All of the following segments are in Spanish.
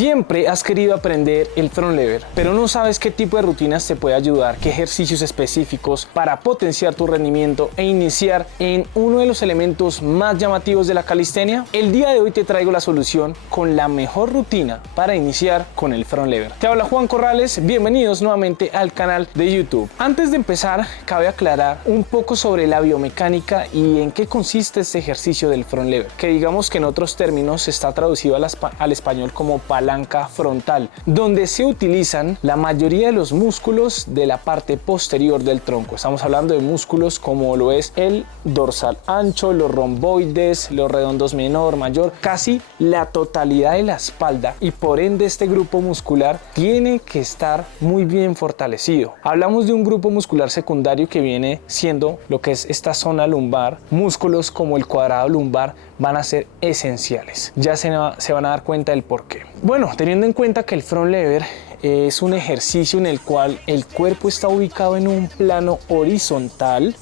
Siempre has querido aprender el front lever, pero no sabes qué tipo de rutinas te puede ayudar, qué ejercicios específicos para potenciar tu rendimiento e iniciar en uno de los elementos más llamativos de la calistenia. El día de hoy te traigo la solución con la mejor rutina para iniciar con el front lever. Te habla Juan Corrales, bienvenidos nuevamente al canal de YouTube. Antes de empezar, cabe aclarar un poco sobre la biomecánica y en qué consiste este ejercicio del front lever, que digamos que en otros términos está traducido al español como palanca frontal, donde se utilizan la mayoría de los músculos de la parte posterior del tronco. Estamos hablando de músculos como lo es el dorsal ancho, los romboides, los redondos menor, mayor, casi la totalidad de la espalda, y por ende este grupo muscular tiene que estar muy bien fortalecido. Hablamos de un grupo muscular secundario que viene siendo lo que es esta zona lumbar. Músculos como el cuadrado lumbar van a ser esenciales. Ya se van a dar cuenta del por qué. Bueno, teniendo en cuenta que el front lever es un ejercicio en el cual el cuerpo está ubicado en un plano horizontal,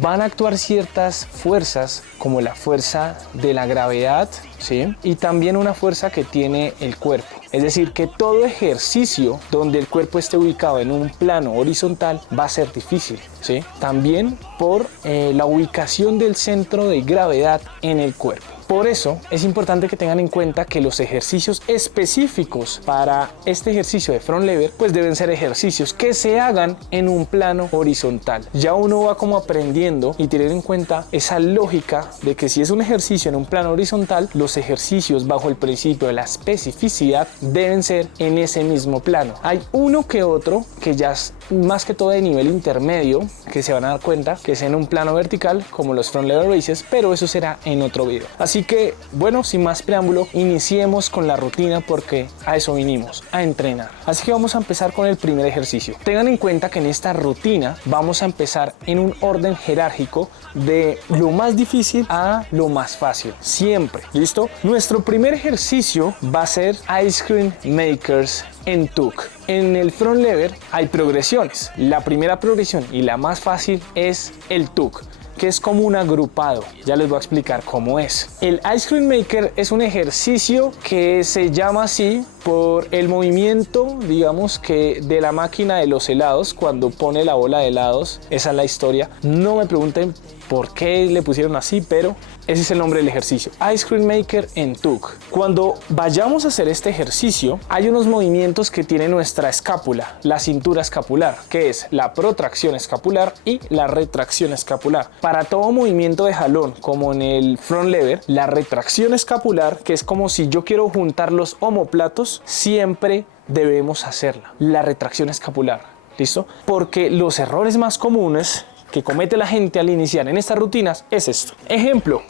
van a actuar ciertas fuerzas como la fuerza de la gravedad, ¿sí? Y también una fuerza que tiene el cuerpo. Es decir, que todo ejercicio donde el cuerpo esté ubicado en un plano horizontal va a ser difícil, ¿sí? También por la ubicación del centro de gravedad en el cuerpo. Por eso es importante que tengan en cuenta que los ejercicios específicos para este ejercicio de front lever pues deben ser ejercicios que se hagan en un plano horizontal. Ya uno va como aprendiendo y tener en cuenta esa lógica de que si es un ejercicio en un plano horizontal, los ejercicios bajo el principio de la especificidad deben ser en ese mismo plano. Hay uno que otro que ya es más que todo de nivel intermedio, que se van a dar cuenta que es en un plano vertical como los front lever raises, pero eso será en otro video. Así que bueno, sin más preámbulo, iniciemos con la rutina porque a eso vinimos, a entrenar. Así que vamos a empezar con el primer ejercicio. Tengan en cuenta que en esta rutina vamos a empezar en un orden jerárquico de lo más difícil a lo más fácil, siempre. ¿Listo? Nuestro primer ejercicio va a ser Ice Cream Makers en tuck. En el front lever hay progresiones. La primera progresión y la más fácil es el tuck, que es como un agrupado. Ya les voy a explicar cómo es. El Ice Cream Maker es un ejercicio que se llama así por el movimiento, digamos que de la máquina de los helados cuando pone la bola de helados. Esa es la historia. No me pregunten por qué le pusieron así, pero ese es el nombre del ejercicio. Ice Cream Maker en tuck. Cuando vayamos a hacer este ejercicio, hay unos movimientos que tiene nuestra escápula, la cintura escapular, que es la protracción escapular y la retracción escapular. Para todo movimiento de jalón, como en el front lever, la retracción escapular, que es como si yo quiero juntar los omóplatos, siempre debemos hacerla. La retracción escapular, ¿listo? Porque los errores más comunes que comete la gente al iniciar en estas rutinas es esto. Ejemplo,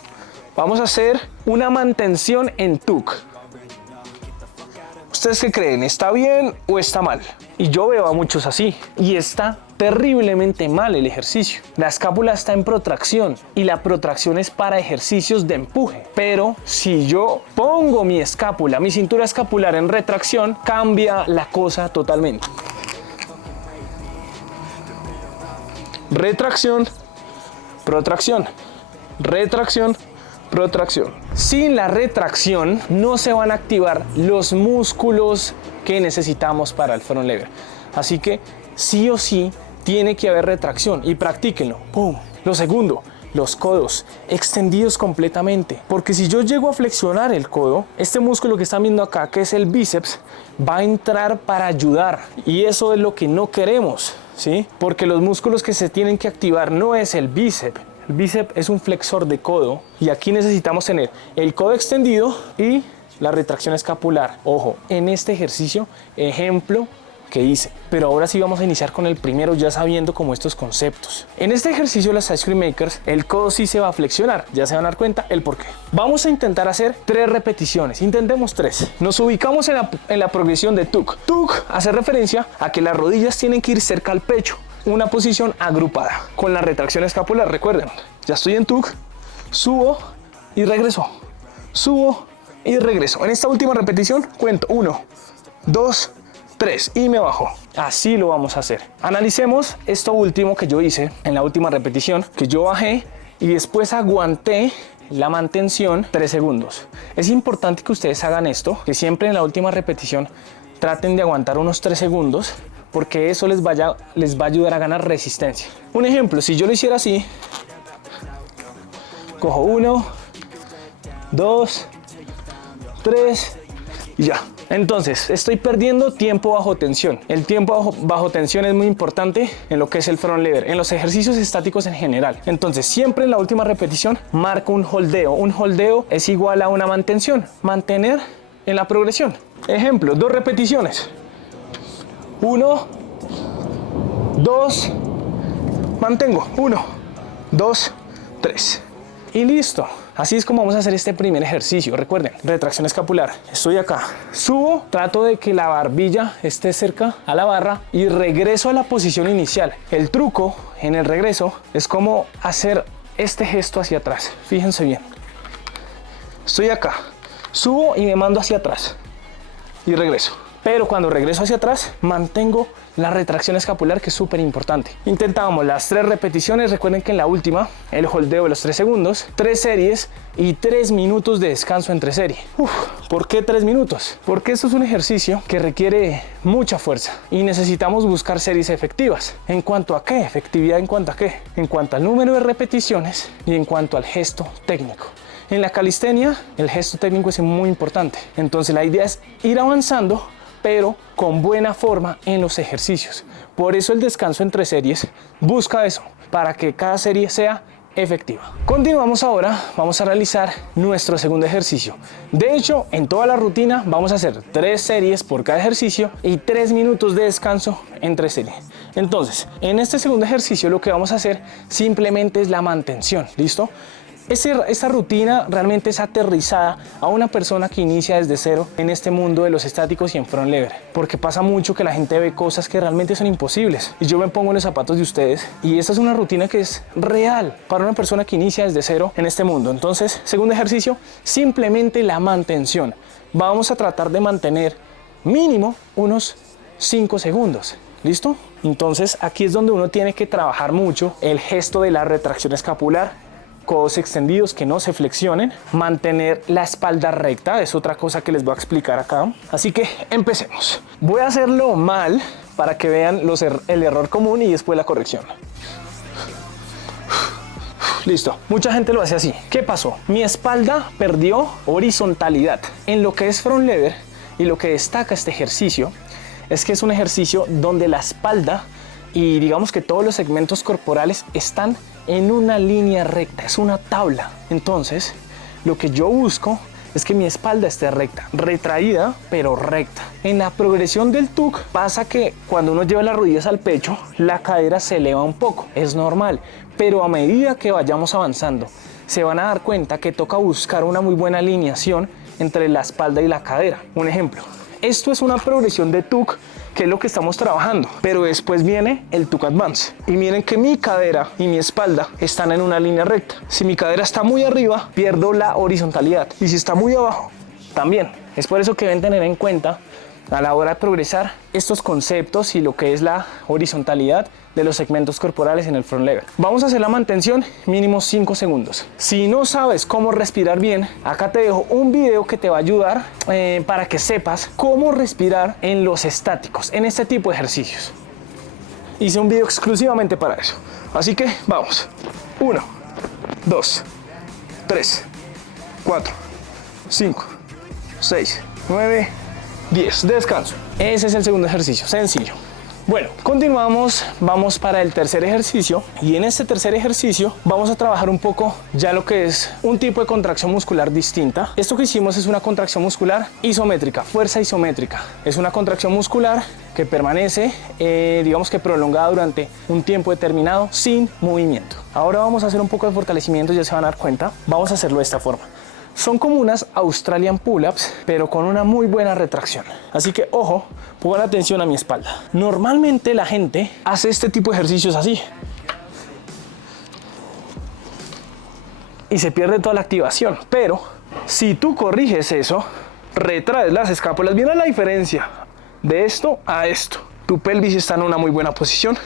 vamos a hacer una mantención en tuck. ¿Ustedes qué creen? ¿Está bien o está mal? Y yo veo a muchos así. Y está terriblemente mal el ejercicio. La escápula está en protracción y la protracción es para ejercicios de empuje. Pero si yo pongo mi escápula, mi cintura escapular en retracción, cambia la cosa totalmente. Retracción, protracción, retracción, protracción. Sin la retracción no se van a activar los músculos que necesitamos para el front lever. Así que sí o sí tiene que haber retracción y practíquenlo. ¡Pum! Lo segundo, los codos extendidos completamente, porque si yo llego a flexionar el codo, este músculo que están viendo acá, que es el bíceps, va a entrar para ayudar, y eso es lo que no queremos, ¿sí? Porque los músculos que se tienen que activar no es el bíceps. El bíceps es un flexor de codo y aquí necesitamos tener el codo extendido y la retracción escapular. Ojo, en este ejercicio, ejemplo que hice. Pero ahora sí vamos a iniciar con el primero, ya sabiendo como estos conceptos. En este ejercicio de las Ice Cream Makers, el codo sí se va a flexionar. Ya se van a dar cuenta el por qué. Vamos a intentar hacer 3 repeticiones. Intentemos 3. Nos ubicamos en la progresión de tuck. Tuck hace referencia a que las rodillas tienen que ir cerca al pecho. Una posición agrupada. Con la retracción escapular, recuerden. Ya estoy en tuck. Subo y regreso. Subo y regreso. En esta última repetición cuento 1, 2, 3 y me bajo. Así lo vamos a hacer. Analicemos esto último que yo hice en la última repetición, que yo bajé y después aguanté la mantención 3 segundos. Es importante que ustedes hagan esto, que siempre en la última repetición traten de aguantar unos 3 segundos, porque eso les va a ayudar a ganar resistencia. Un ejemplo, si yo lo hiciera así, cojo 1, 2, 3 y ya. Entonces estoy perdiendo tiempo bajo tensión. El tiempo bajo tensión es muy importante en lo que es el front lever, en los ejercicios estáticos en general. Entonces siempre en la última repetición marco un holdeo. Un holdeo es igual a una mantención, mantener en la progresión. Ejemplo, 2 repeticiones, 1, 2, mantengo, 1, 2, 3 y listo. Así es como vamos a hacer este primer ejercicio. Recuerden, retracción escapular. Estoy acá, subo, trato de que la barbilla esté cerca a la barra y regreso a la posición inicial. El truco en el regreso es como hacer este gesto hacia atrás. Fíjense bien. Estoy acá, subo y me mando hacia atrás y regreso. Pero cuando regreso hacia atrás, mantengo la retracción escapular, que es súper importante. Intentamos las 3 repeticiones. Recuerden que en la última, el holdeo de los 3 segundos, 3 series y 3 minutos de descanso entre serie. ¿Por qué 3 minutos? Porque esto es un ejercicio que requiere mucha fuerza y necesitamos buscar series efectivas. ¿En cuanto a qué? Efectividad en cuanto a qué? En cuanto al número de repeticiones y en cuanto al gesto técnico. En la calistenia, el gesto técnico es muy importante. Entonces la idea es ir avanzando, pero con buena forma en los ejercicios. Por eso el descanso entre series busca eso, para que cada serie sea efectiva. Continuamos ahora, vamos a realizar nuestro segundo ejercicio. De hecho, en toda la rutina vamos a hacer 3 series por cada ejercicio y 3 minutos de descanso entre series. Entonces, en este segundo ejercicio lo que vamos a hacer simplemente es la mantención, ¿listo? Esta rutina realmente es aterrizada a una persona que inicia desde cero en este mundo de los estáticos y en front lever, porque pasa mucho que la gente ve cosas que realmente son imposibles, y yo me pongo en los zapatos de ustedes y esta es una rutina que es real para una persona que inicia desde cero en este mundo. Entonces, segundo ejercicio, simplemente la mantención. Vamos a tratar de mantener mínimo unos 5 segundos. ¿Listo? Entonces aquí es donde uno tiene que trabajar mucho el gesto de la retracción escapular, codos extendidos, que no se flexionen, mantener la espalda recta, es otra cosa que les voy a explicar acá. Así que empecemos. Voy a hacerlo mal para que vean el error común y después la corrección. Listo, mucha gente lo hace así. ¿Qué pasó? Mi espalda perdió horizontalidad. En lo que es front lever y lo que destaca este ejercicio es que es un ejercicio donde la espalda y digamos que todos los segmentos corporales están en una línea recta, es una tabla. Entonces, lo que yo busco es que mi espalda esté recta, retraída, pero recta. En la progresión del TUC pasa que cuando uno lleva las rodillas al pecho, la cadera se eleva un poco, es normal, pero a medida que vayamos avanzando, se van a dar cuenta que toca buscar una muy buena alineación entre la espalda y la cadera. Un ejemplo, esto es una progresión de TUC, que es lo que estamos trabajando, pero después viene el TUC Advance y miren que mi cadera y mi espalda están en una línea recta. Si mi cadera está muy arriba, pierdo la horizontalidad, y si está muy abajo, también. Es por eso que deben tener en cuenta a la hora de progresar estos conceptos y lo que es la horizontalidad de los segmentos corporales en el front lever. Vamos a hacer la mantención mínimo 5 segundos. Si no sabes cómo respirar bien, acá te dejo un video que te va a ayudar para que sepas cómo respirar en los estáticos, en este tipo de ejercicios. Hice un video exclusivamente para eso. Así que vamos. 1, 2, 3, 4, 5, 6, 9, 10. Descanso. Ese es el segundo ejercicio, sencillo. Bueno, continuamos, vamos para el tercer ejercicio, y en este tercer ejercicio vamos a trabajar un poco ya lo que es un tipo de contracción muscular distinta. Esto que hicimos es una contracción muscular isométrica, fuerza isométrica. Es una contracción muscular que permanece, digamos que prolongada durante un tiempo determinado sin movimiento. Ahora vamos a hacer un poco de fortalecimiento, ya se van a dar cuenta. Vamos a hacerlo de esta forma. Son como unas Australian pull-ups, pero con una muy buena retracción. Así que, ojo, pongan atención a mi espalda. Normalmente la gente hace este tipo de ejercicios así. Y se pierde toda la activación. Pero, si tú corriges eso, retraes las escápulas. ¿Vieron la diferencia de esto a esto? Tu pelvis está en una muy buena posición.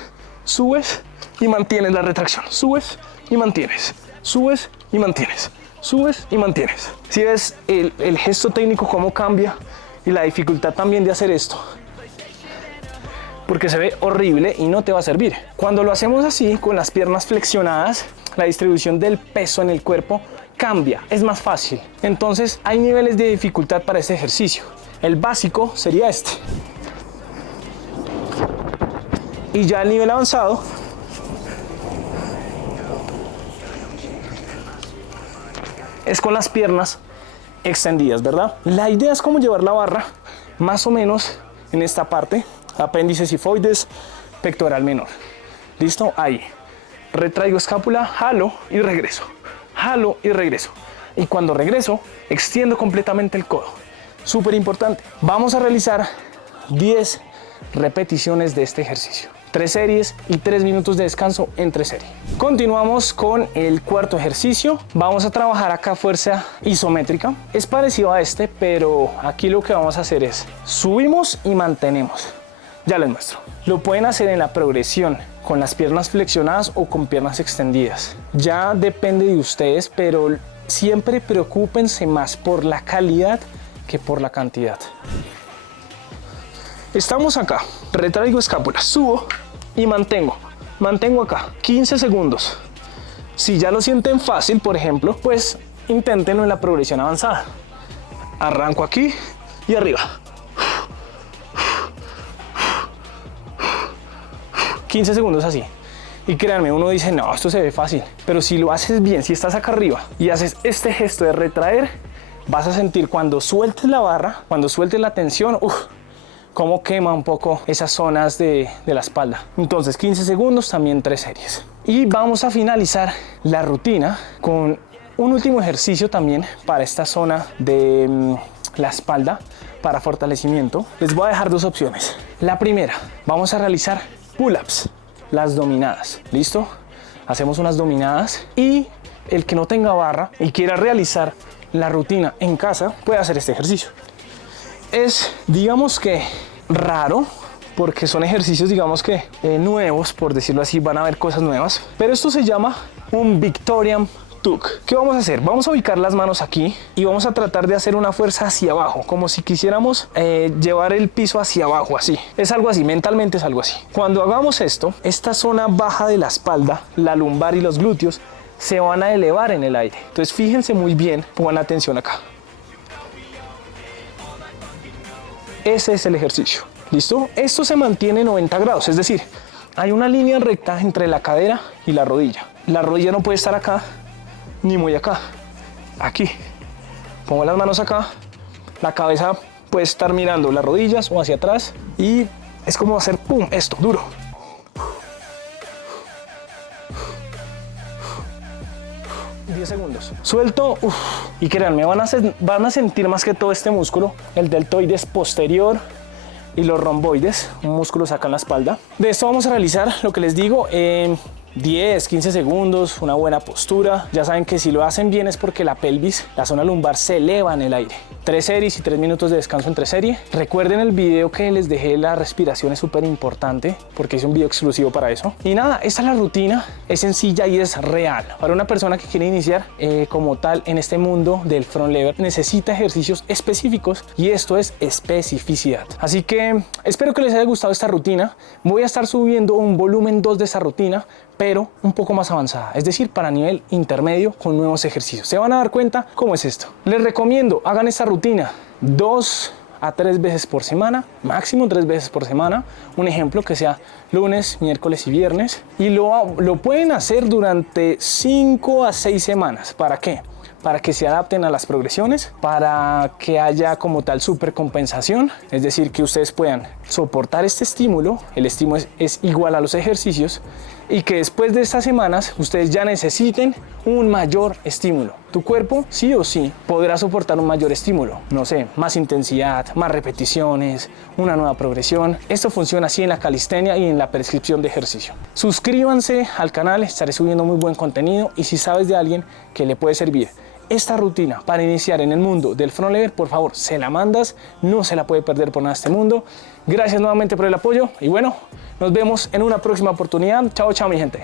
Subes y mantienes la retracción. Subes y mantienes. Subes y mantienes. subes y mantienes. Si ves el gesto técnico cómo cambia y la dificultad también de hacer esto, porque se ve horrible y no te va a servir. Cuando lo hacemos así, con las piernas flexionadas, la distribución del peso en el cuerpo cambia, es más fácil. Entonces hay niveles de dificultad para este ejercicio. El básico sería este. Y ya el nivel avanzado es con las piernas extendidas, ¿verdad? La idea es como llevar la barra más o menos en esta parte, apéndice sifoides, pectoral menor. ¿Listo? Ahí. Retraigo escápula, jalo y regreso. Jalo y regreso. Y cuando regreso, extiendo completamente el codo. Súper importante. Vamos a realizar 10 repeticiones de este ejercicio. 3 series y 3 minutos de descanso entre serie. Continuamos con el cuarto ejercicio. Vamos a trabajar acá fuerza isométrica. Es parecido a este, pero aquí lo que vamos a hacer es subimos y mantenemos. Ya les muestro. Lo pueden hacer en la progresión con las piernas flexionadas o con piernas extendidas. Ya depende de ustedes, pero siempre preocúpense más por la calidad que por la cantidad. Estamos acá, retraigo escápula, subo y mantengo acá 15 segundos. Si ya lo sienten fácil, por ejemplo, pues inténtenlo en la progresión avanzada. Arranco aquí y arriba. 15 segundos así. Y créanme, uno dice, no, esto se ve fácil. Pero si lo haces bien, si estás acá arriba y haces este gesto de retraer, vas a sentir cuando sueltes la barra, cuando sueltes la tensión, cómo quema un poco esas zonas de la espalda. Entonces 15 segundos, también 3 series. Y vamos a finalizar la rutina con un último ejercicio también para esta zona de la espalda, para fortalecimiento. Les voy a dejar 2 opciones. La primera, vamos a realizar pull-ups, las dominadas. ¿Listo? Hacemos unas dominadas y el que no tenga barra y quiera realizar la rutina en casa puede hacer este ejercicio. Es, digamos que raro, porque son ejercicios, digamos que nuevos, por decirlo así, van a haber cosas nuevas, pero esto se llama un Victorian Tug. ¿Qué vamos a hacer? Vamos a ubicar las manos aquí y vamos a tratar de hacer una fuerza hacia abajo, como si quisiéramos llevar el piso hacia abajo, así. Es algo así, mentalmente es algo así. Cuando hagamos esto, esta zona baja de la espalda, la lumbar y los glúteos, se van a elevar en el aire. Entonces fíjense muy bien, pongan atención acá. Ese es el ejercicio. ¿Listo? Esto se mantiene 90 grados, es decir, hay una línea recta entre la cadera y la rodilla. La rodilla no puede estar acá, ni muy acá. Aquí. Pongo las manos acá. La cabeza puede estar mirando las rodillas o hacia atrás. Y es como hacer pum, esto, duro. Segundos. Suelto, y créanme, van a sentir más que todo este músculo, el deltoides posterior y los romboides, músculos acá en la espalda. De esto vamos a realizar lo que les digo en 10, 15 segundos, una buena postura. Ya saben que si lo hacen bien es porque la pelvis, la zona lumbar se eleva en el aire. 3 series y 3 minutos de descanso entre serie. Recuerden el video que les dejé, la respiración es súper importante porque hice un video exclusivo para eso. Y nada, esta es la rutina, es sencilla y es real. Para una persona que quiere iniciar como tal en este mundo del front lever, necesita ejercicios específicos y esto es especificidad. Así que espero que les haya gustado esta rutina. Voy a estar subiendo un volumen 2 de esta rutina, pero un poco más avanzada, es decir, para nivel intermedio con nuevos ejercicios. Se van a dar cuenta cómo es esto. Les recomiendo, hagan esta rutina 2 a 3 veces por semana, máximo 3 veces por semana. Un ejemplo que sea lunes, miércoles y viernes. Y lo pueden hacer durante 5 a 6 semanas. ¿Para qué? Para que se adapten a las progresiones, para que haya como tal supercompensación, es decir, que ustedes puedan soportar este estímulo, el estímulo es igual a los ejercicios, y que después de estas semanas ustedes ya necesiten un mayor estímulo. Tu cuerpo sí o sí podrá soportar un mayor estímulo, no sé, más intensidad, más repeticiones, una nueva progresión. Esto funciona así en la calistenia y en la prescripción de ejercicio. Suscríbanse al canal, estaré subiendo muy buen contenido, y si sabes de alguien que le puede servir esta rutina para iniciar en el mundo del front lever, por favor, se la mandas, no se la puede perder por nada este mundo. Gracias nuevamente por el apoyo y bueno, nos vemos en una próxima oportunidad. Chao, chao mi gente.